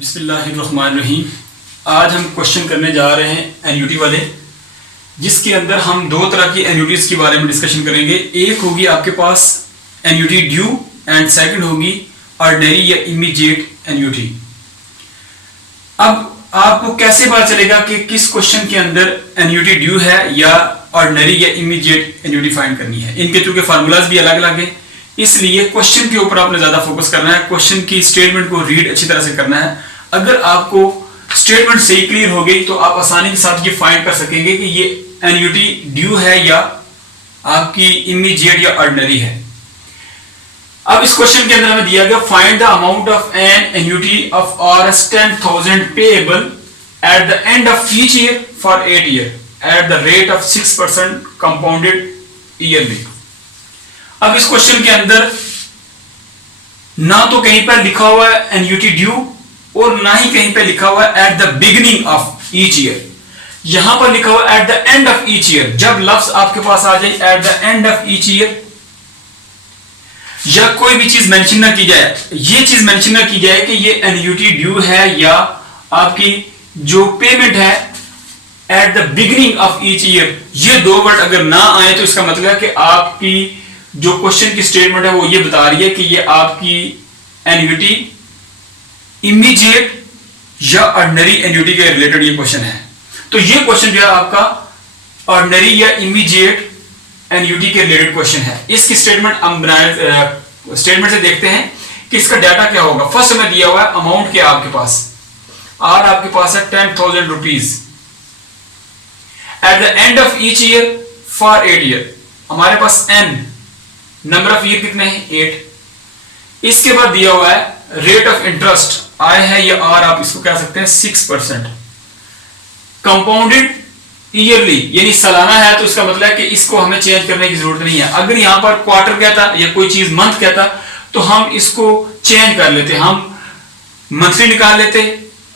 बिस्मिल्लाहिर्रहमानिर्रहीम। आज हम क्वेश्चन करने जा रहे हैं एन्युटी वाले, जिसके अंदर हम दो तरह की एन्युटीज के बारे में डिस्कशन करेंगे। एक होगी आपके पास एन्युटी ड्यू एंड सेकंड होगी ऑर्डिनरी या इमीडिएट एन्युटी। अब आपको कैसे पता चलेगा कि किस क्वेश्चन के अंदर एन्युटी ड्यू है या ऑर्डिनरी या इमीडिएट एन्युटी फाइंड करनी है? इनके चूंकि फार्मूलाज भी अलग अलग है, इसलिए क्वेश्चन के ऊपर आपने ज्यादा फोकस करना है। क्वेश्चन की स्टेटमेंट को रीड अच्छी तरह से करना है। अगर आपको स्टेटमेंट सही क्लियर हो गई तो आप आसानी के साथ ये फाइंड कर सकेंगे कि ये एन्युटी ड्यू है या आपकी इमीडिएट या ऑर्डिनरी है। अब इस क्वेश्चन के अंदर हमें दिया गया find the amount of an annuity of Rs 10,000 payable at the end of each year for 8 year at the rate of 6% compounded yearly. अब इस क्वेश्चन के अंदर ना तो कहीं पर लिखा हुआ है एन्युटी ड्यू और ना ही कहीं पर लिखा हुआ है at the beginning of each year. यहां पर लिखा हुआ है at the end of each year. जब लफ्ज आपके पास आ जाए eight the end of each year या कोई भी चीज मेंशन ना की जाए, ये चीज मेंशन ना की जाए कि ये एन्युटी ड्यू है या आपकी जो पेमेंट है at the beginning of each year, ये दो वर्ड अगर ना आए तो इसका मतलब है कि आपकी जो क्वेश्चन की स्टेटमेंट है वो ये बता रही है कि ये आपकी एन्युटी इमीडिएट या ऑर्डिनरी एन्युटी के रिलेटेड ये क्वेश्चन है। तो ये क्वेश्चन जो है आपका ऑर्डिनरी या इमीडिएट एन्युटी के रिलेटेड क्वेश्चन है। इसकी स्टेटमेंट हम स्टेटमेंट से देखते हैं कि इसका डाटा क्या होगा। फर्स्ट में दिया हुआ है अमाउंट क्या आपके पास, आर आपके पास है 10,000 rupees eight the end of each year for 8 year. हमारे पास एन नंबर ऑफ ईयर कितने हैं 8। इसके बाद दिया हुआ है रेट ऑफ इंटरेस्ट आई है या आर आप इसको कह सकते हैं 6%। कंपाउंडेड ईयरली यानी सालाना है तो इसका मतलब है कि इसको हमें चेंज करने की जरूरत नहीं है। अगर यहां पर क्वार्टर कहता या कोई चीज मंथ कहता तो हम इसको चेंज कर लेते, हम मंथली निकाल लेते,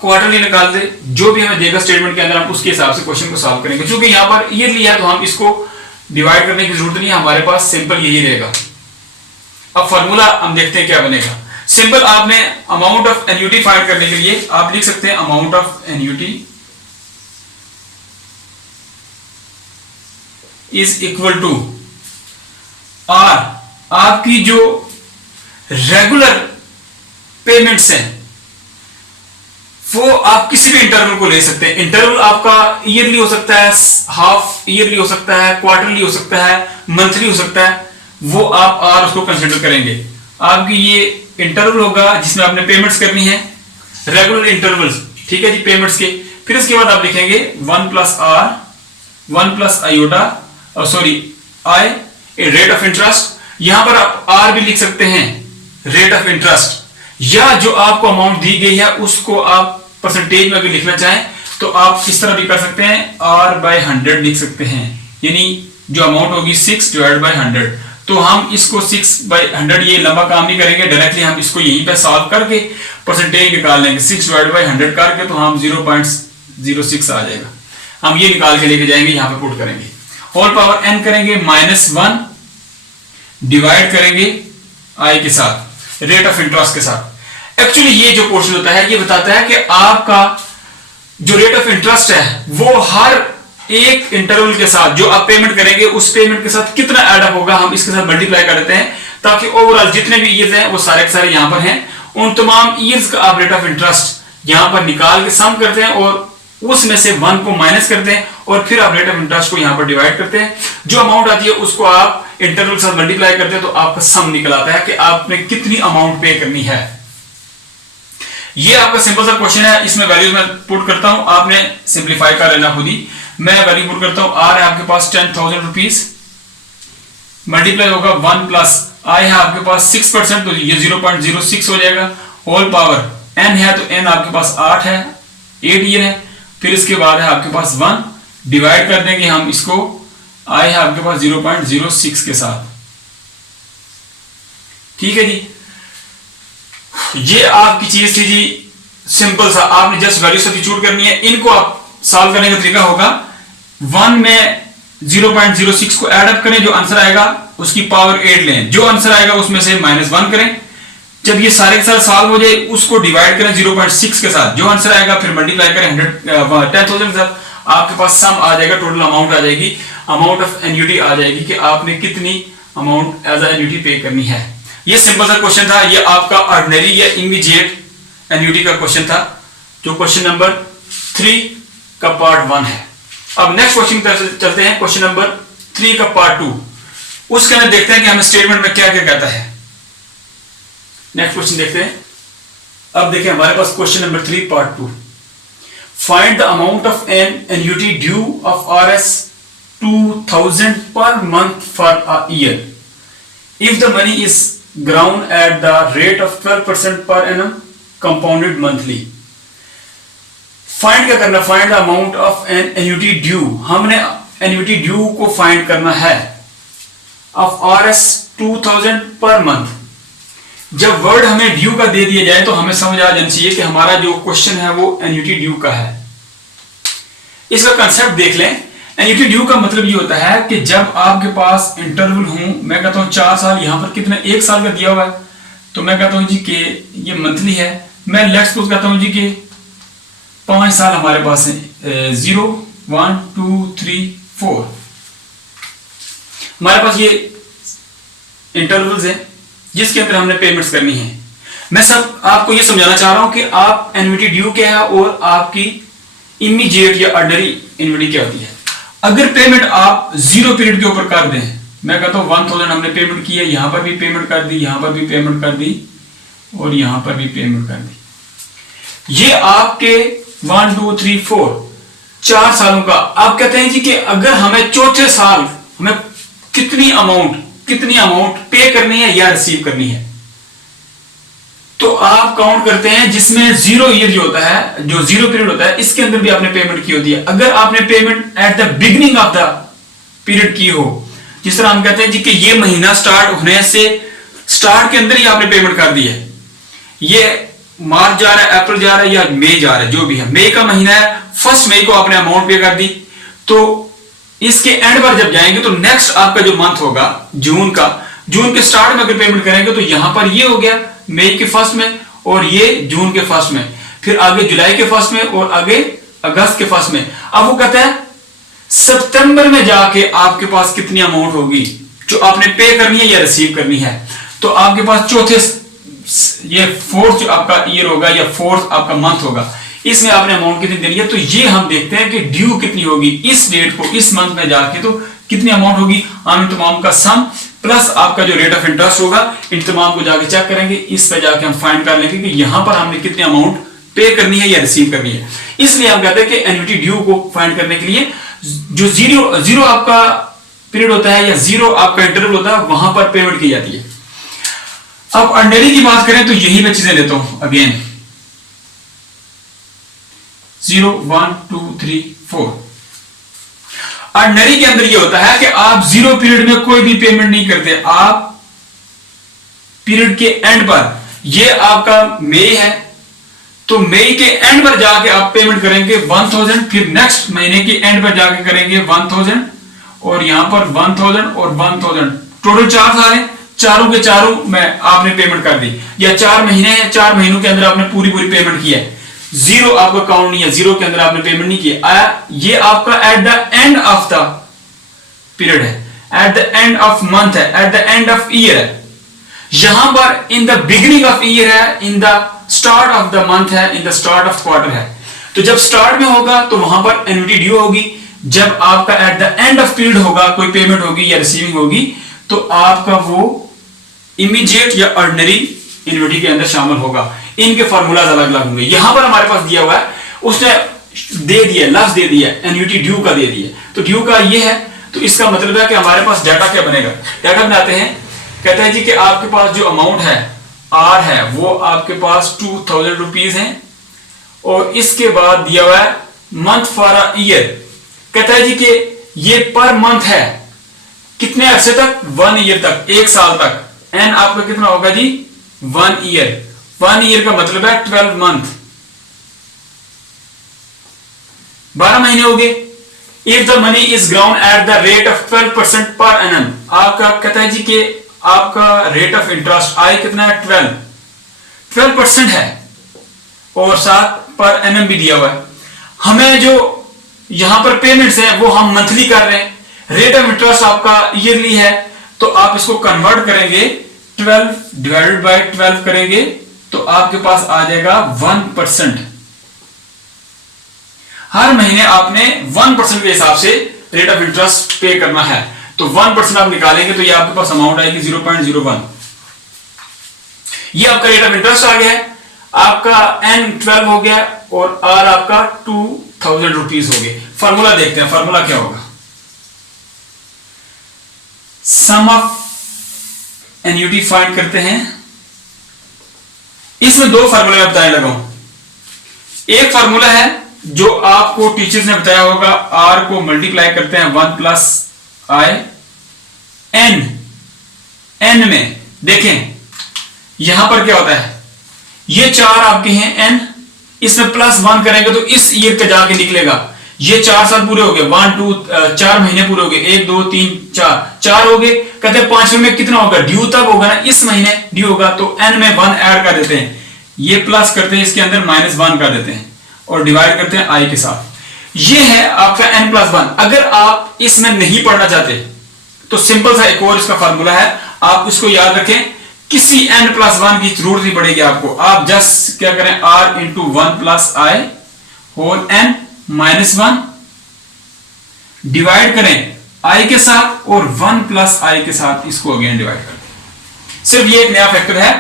क्वार्टरली निकाल दे, जो भी हमें देगा स्टेटमेंट के अंदर हम उसके हिसाब से क्वेश्चन को सॉल्व करेंगे। क्योंकि यहां पर ईयरली है तो हम इसको डिवाइड करने की जरूरत नहीं है, हमारे पास सिंपल यही रहेगा। अब फॉर्मूला हम देखते हैं क्या बनेगा। सिंपल आपने अमाउंट ऑफ एन्युटी फाइंड करने के लिए आप लिख सकते हैं amount of annuity is equal to R, आपकी जो रेगुलर पेमेंट्स हैं वो आप किसी भी इंटरवल को ले सकते हैं। इंटरवल आपका ईयरली हो सकता है, हाफ ईयरली हो सकता है, क्वार्टरली हो सकता है, मंथली हो सकता है, वो आप आर उसको कंसिडर करेंगे। आपकी ये इंटरवल होगा जिसमें आपने पेमेंट्स करनी है, रेगुलर इंटरवल्स, ठीक है जी, पेमेंट्स के। फिर इसके बाद आप लिखेंगे 1 plus R 1 plus iota I rate of interest. यहां पर आप आर भी लिख सकते हैं रेट ऑफ इंटरेस्ट, या जो आपको अमाउंट दी गई है उसको आप परसेंटेज में अगर लिखना चाहें तो आप इस तरह भी कर सकते हैं, r by 100 लिख सकते हैं, यानी जो अमाउंट होगी 6 डिवाइड बाय 100। तो हम इसको 6 by 100 ये लंबा काम नहीं करेंगे, डायरेक्टली हम इसको यहीं पे सॉल्व करके परसेंटेज निकाल लेंगे। 6 डिवाइड बाय 100 करके तो हम 0.06 आ जाएगा। हम ये निकाल के लेके जाएंगे, यहां पे पुट करेंगे, होल पावर n करेंगे -1 डिवाइड करेंगे i के साथ, रेट ऑफ इंटरेस्ट के साथ। एक्चुअली ये जो पोर्शन होता है ये बताता है कि आपका जो रेट ऑफ इंटरेस्ट है वो हर एक इंटरवल के साथ जो आप पेमेंट करेंगे उस पेमेंट के साथ कितना ऐड अप होगा, हम इसके साथ मल्टीप्लाई कर देते हैं ताकि ओवरऑल जितने भी ईयर्स हैं वो सारे के सारे यहां पर हैं। उन तमाम ईयर्स का आप रेट ऑफ इंटरेस्ट यहां पर निकाल के सम करते हैं और उसमें से 1 को माइनस करते हैं और फिर आप रेट ऑफ इंटरेस्ट को यहां पर डिवाइड करते हैं। जो अमाउंट आती है उसको आप इंटरवल के साथ मल्टीप्लाई करते हैं तो आपका सम निकल आता है कि आपने कितनी अमाउंट पे करनी है। ये आपका सिंपल सा क्वेश्चन है, इसमें वैल्यूज मैं पुट करता हूं, आपने सिंप्लीफाई कर लेना खुद ही। मैं वैल्यू पुट करता हूं, आर है आपके पास 10,000 रुपीज, मल्टीप्लाई होगा 1 प्लस आई है आपके पास 6% तो ये 0.06 हो जाएगा, होल पावर एन है तो एन आपके पास 8 है, 8 ईयर है। फिर इसके बाद है आपके पास 1 डिवाइड कर देंगे हम इसको, आई है आपके पास 0.06 के साथ, ठीक है जी। ये आपकी चीज थी जी, सिंपल सा, आपने जस्ट वैल्यू सब्स्टिट्यूट करनी है। इनको आप सॉल्व करने का तरीका होगा 1 में 0.06 को ऐड अप करें, जो आंसर आएगा उसकी पावर 8 लें, जो आंसर आएगा उसमें से -1 करें, जब ये सारे के सारे सॉल्व हो जाए उसको डिवाइड करें 0.6 के साथ, जो आंसर आएगा फिर मल्टीप्लाई करें 10,000 के साथ, आपके पास सम आ जाएगा, टोटल अमाउंट आ जाएगी, अमाउंट ऑफ एन्युटी आ जाएगी कि आपने कितनी अमाउंट एज अ एन्युटी पे करनी है। ये सिंपल सा क्वेश्चन था, ये आपका ऑर्डिनरी या इमीडिएट एन्युटी का क्वेश्चन था, जो क्वेश्चन नंबर 3 का पार्ट 1 है। अब नेक्स्ट क्वेश्चन पर चलते हैं, क्वेश्चन नंबर 3 का पार्ट 2। उसके अंदर देखते हैं कि हमें स्टेटमेंट में क्या क्या कहता है। नेक्स्ट क्वेश्चन देखते हैं। अब देखिए हमारे पास question number 3 part 2। Find the amount of an annuity due of RS 2,000 per month for a year if the money is ground at the rate of 12% per annum compounded monthly. Find क्या करना, find the amount of an annuity due, हमने annuity due को find करना है of RS 2,000 per month. जब word हमें due का दे दिया जाए तो हमें समझ आ जाना चाहिए कि हमारा जो क्वेश्चन है वो एन्युटी ड्यू का है। इसका कंसेप्ट देख लें। एन्युटी ड्यू का मतलब ये होता है कि जब आपके पास इंटरवल हो, मैं कहता हूं 4 साल, यहां पर कितना 1 साल का दिया हुआ है, तो मैं कहता हूं जी कि ये मंथली है। मैं लेट्स सपोज कहता हूं जी कि 5 साल हमारे पास है, 0 1 2 3 4 हमारे पास ये इंटरवल्स है जिसके अंदर हमने पेमेंट्स करनी है। मैं सब आपको ये समझाना चाह रहा हूं कि आप एन्युटी ड्यू क्या है और आपकी इमीडिएट या ऑर्डिनरी एन्युटी क्या होती है। अगर पेमेंट आप 0 पीरियड के ऊपर कर दें, मैं कहता हूं 1,000 हमने पेमेंट की है, यहां पर भी पेमेंट कर दी, यहां पर भी पेमेंट कर दी और यहां पर भी पेमेंट कर दी, ये आपके 1 2 3 4 सालों का। आप कहते हैं जी कि अगर हमें चौथे साल हमें कितनी अमाउंट पे करनी है या रिसीव करनी है, तो आप काउंट करते हैं जिसमें 0 ईयर जो होता है, जो 0 पीरियड होता है, इसके अंदर भी आपने पेमेंट की होती है। अगर आपने payment at the beginning of the period की हो, जिस तरह हम कहते हैं जी कि ये महीना स्टार्ट होने से स्टार्ट के अंदर ही आपने पेमेंट कर दी है, ये मार्च जा रहा है, अप्रैल जा रहा है या मई जा रहा है, जो भी है, मई का महीना है, 1 मई को आपने अमाउंट पे कर दी, तो इसके एंड पर जब जाएंगे तो नेक्स्ट आपका जो मंथ होगा जून का, जून के स्टार्ट में अगर पेमेंट करेंगे तो यहां पर ये हो गया मई के 1 में और ये जून के 1 में, फिर आगे जुलाई के 1 में और आगे अगस्त के 1 में। अब वो कहता है सितंबर में जाके आपके पास कितनी अमाउंट होगी जो आपने पे करनी है या रिसीव करनी है। तो आपके पास चौथे ये 4th जो आपका ईयर होगा या 4th आपका मंथ होगा, इसमें आपने अमाउंट कितनी देनी है। तो ये हम देखते हैं कि ड्यू कितनी होगी इस डेट को, इस मंथ में जाके तो कितनी अमाउंट होगी, आम तमाम का सम प्लस आपका जो रेट ऑफ इंटरेस्ट होगा, इन तमाम को जाके चेक करेंगे, इस पे जाके हम फाइंड कर लेंगे कि यहां पर हमने कितनी अमाउंट पे करनी है या रिसीव करनी है। इसलिए हम कहते हैं कि एन्युटी ड्यू को फाइंड करने के लिए जो जीरो आपका पीरियड होता है या 0 आपका इंटरवल होता है, वहां पर पेमेंट की जाती है। अब ऑर्डिनरी की बात करें तो यही मैं चीजें लेता हूं अगेन, 0 1 2 3 4। ऑर्डिनरी के अंदर यह होता है कि आप 0 पीरियड में कोई भी पेमेंट नहीं करते, आप पीरियड के एंड पर, ये आपका मई है तो मई के एंड पर जाके आप पेमेंट करेंगे 1,000, फिर नेक्स्ट महीने के एंड पर जाके करेंगे 1,000 और यहां पर 1,000 और 1,000, टोटल 4 साल है, चारों के चारों में आपने पेमेंट कर दी, या 4 महीने हैं, 4 महीनों के अंदर आपने पूरी पेमेंट की है। 0 आपका काउंट नहीं है, 0 के अंदर आपने पेमेंट नहीं किया। ये आपका at the end of the period है, at the end of month है, at the end of year है। यहां पर in the beginning of year है, in the start of the month है, in the start of quarter है। तो जब स्टार्ट में होगा तो वहां पर एन्युटी ड्यू होगी, जब आपका at the end of period होगा, कोई पेमेंट होगी या रिसीविंग होगी, तो आपका वो इमीडिएट या ऑर्डिनरी एन्युटी के अंदर शामिल होगा। इनके फॉर्मूलाज अलग अलग होंगे। यहां पर हमारे पास दिया हुआ है, उसने दे दिया, लफ्ज दे दिया, एन्युटी ड्यू का दे दिया, तो ड्यू का ये है, तो इसका मतलब है कि हमारे पास डाटा क्या बनेगा। डाटा बनाते हैं, कहते हैं जी कि आपके पास जो अमाउंट है आर है वो आपके पास 2,000 रुपीज है, और इसके बाद दिया हुआ है मंथ फॉर अ ईयर। कहता है जी कि ये पर मंथ है कितने अरसे तक, 1 ईयर तक, 1 साल तक। एन आपका कितना होगा जी 1 ईयर। 1 ईयर का मतलब है 12 मंथ, 12 महीने हो गए। If the money is ground at the rate of 12% per annum, आपका कहता है जी कि आपका रेट ऑफ इंटरेस्ट आय कितना है 12, 12% है और साथ पर एनएम भी दिया हुआ है। हमें जो यहां पर पेमेंट्स है वो हम मंथली कर रहे हैं, रेट ऑफ इंटरेस्ट आपका ईयरली है, तो आप इसको कन्वर्ट करेंगे 12 डिवाइडेड बाय 12 करेंगे तो आपके पास आ जाएगा 1%। हर महीने आपने 1% के हिसाब से रेट ऑफ इंटरेस्ट पे करना है, तो 1% आप निकालेंगे तो ये आपके पास अमाउंट आएगी 0.01। ये आपका रेट ऑफ इंटरेस्ट आ गया है, आपका n 12 हो गया और r आपका 2000 रुपीज हो गए। फार्मूला देखते हैं, फार्मूला क्या होगा। सम ऑफ एन्युटी फाइंड करते हैं। इसमें दो फार्मूले मैं बताने लगा हूं। एक फार्मूला है जो आपको टीचर्स ने बताया होगा, r को मल्टीप्लाई करते हैं 1 प्लस i n में देखें यहां पर क्या होता है, ये 4 आपके हैं n, इसमें प्लस 1 करेंगे तो इस ईयर का जाके निकलेगा। ये 4 साल पूरे हो गए, 1 2 4 महीने पूरे हो गए, 1 2 3 4 हो गए। कहते हैं 5वें में कितना होगा, ड्यू तब होगा ना, इस महीने ड्यू होगा, तो n में 1 ऐड कर देते हैं, ये प्लस करते हैं, इसके अंदर -1 कर देते हैं और डिवाइड करते हैं i के साथ। ये है आपका n+1। अगर आप इसमें नहीं पढ़ना चाहते तो सिंपल सा एक और इसका फार्मूला है, आप इसको याद रखें, किसी n+1 की जरूरत नहीं पड़ेगी आपको। आप जस्ट क्या करें, r इंटू 1 प्लस आई होल n -1 डिवाइड करें i के साथ और 1 प्लस आई के साथ, इसको अगेन डिवाइड कर दें। सिर्फ ये एक नया फैक्टर है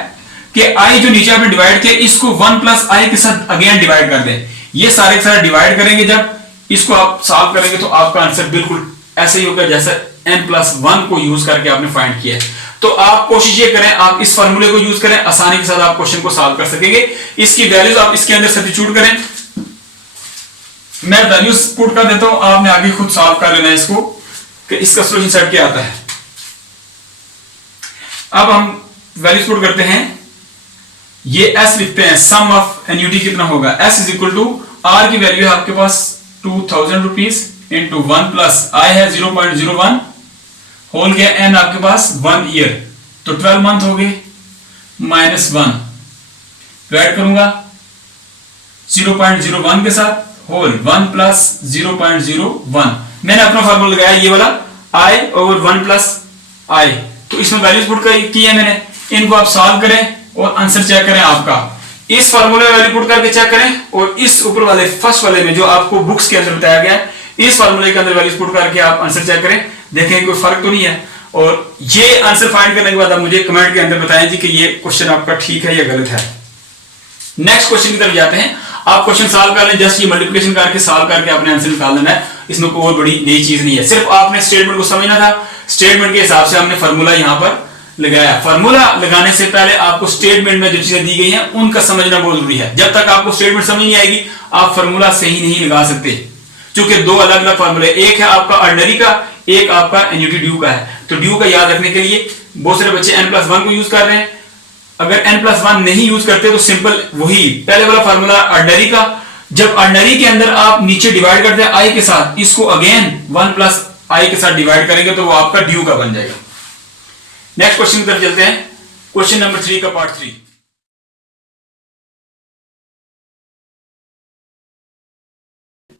कि i जो नीचे आपने डिवाइड किया इसको 1 प्लस आई के साथ अगेन डिवाइड कर दें। ये सारे के सारे डिवाइड करेंगे, जब इसको आप सॉल्व करेंगे तो आपका आंसर बिल्कुल ऐसे ही होगा जैसे n+1 को यूज करके आपने फाइंड किया है। तो आप कोशिश ये करें, आप इस फार्मूले को यूज करें, आसानी के साथ आप क्वेश्चन को सॉल्व कर सकेंगे। इसकी वैल्यूज आप इसके अंदर सब्स्टिट्यूट करें, मैं वैल्यूज पुट कर देता हूं, आपने आगे खुद सॉल्व कर लेना है इसको कि इसका सॉल्यूशन सेट क्या आता है। अब हम वैल्यूज पुट करते हैं, ये s लिखते हैं, सम ऑफ एन्युटी कितना होगा, s is equal to r की वैल्यू है आपके पास 2000 रुपीज इंटू 1 प्लस i है 0.01 होल गया n आपके पास 1 ईयर, तो 12 मंथ हो गए, -1 डिवाइड करूंगा 0.01 के साथ होल 1 प्लस 0.01। मैंने अपना फार्मूला लगाया ये वाला i ओवर 1 प्लस i, तो इसमें वैल्यूज पुट की है मैंने, इनको आप सॉल्व करें और आंसर चेक करें आपका। इस फार्मूले में वैल्यू पुट करके चेक करें और इस ऊपर वाले फर्स्ट वाले में जो आपको बुक्स के अंदर बताया गया है, इस फार्मूले के अंदर वैल्यूज पुट करके आप आंसर चेक करें, देखें कोई फर्क तो नहीं है। और ये आंसर फाइंड करने के बाद आप मुझे कमेंट के अंदर बताएं जी कि ये क्वेश्चन आपका ठीक है या गलत है। नेक्स्ट क्वेश्चन की तरफ जाते हैं। आप क्वेश्चन सॉल्व कर लें, जस्ट ये मल्टीप्लिकेशन करके सॉल्व करके आपने आंसर निकाल लेना है, इसमें कोई और बड़ी नई चीज नहीं है, सिर्फ आपने स्टेटमेंट को समझना था। स्टेटमेंट के हिसाब से हमने फार्मूला यहां पर लगाया। फार्मूला लगाने से पहले आपको स्टेटमेंट में जो चीजें दी गई हैं उनका समझना बहुत जरूरी है। जब तक आपको स्टेटमेंट समझ नहीं आएगी आप फार्मूला सही नहीं लगा सकते, क्योंकि दो अलग अलग फार्मूले, एक है आपका ऑर्डिनरी का, एक आपका एन्युटी ड्यू का है। तो ड्यू का याद रखने के लिए बहुत सारे बच्चे n+1 को यूज कर रहे हैं। अगर n+1 नहीं यूज करते तो सिंपल वही पहले वाला फार्मूला ऑर्डिनरी का, जब ऑर्डिनरी के अंदर आप नीचे डिवाइड करते हैं i के साथ, इसको अगेन 1 प्लस i के साथ डिवाइड करेंगे तो वो आपका ड्यू का बन जाएगा। नेक्स्ट क्वेश्चन की तरफ चलते हैं, क्वेश्चन नंबर 3 का पार्ट 3।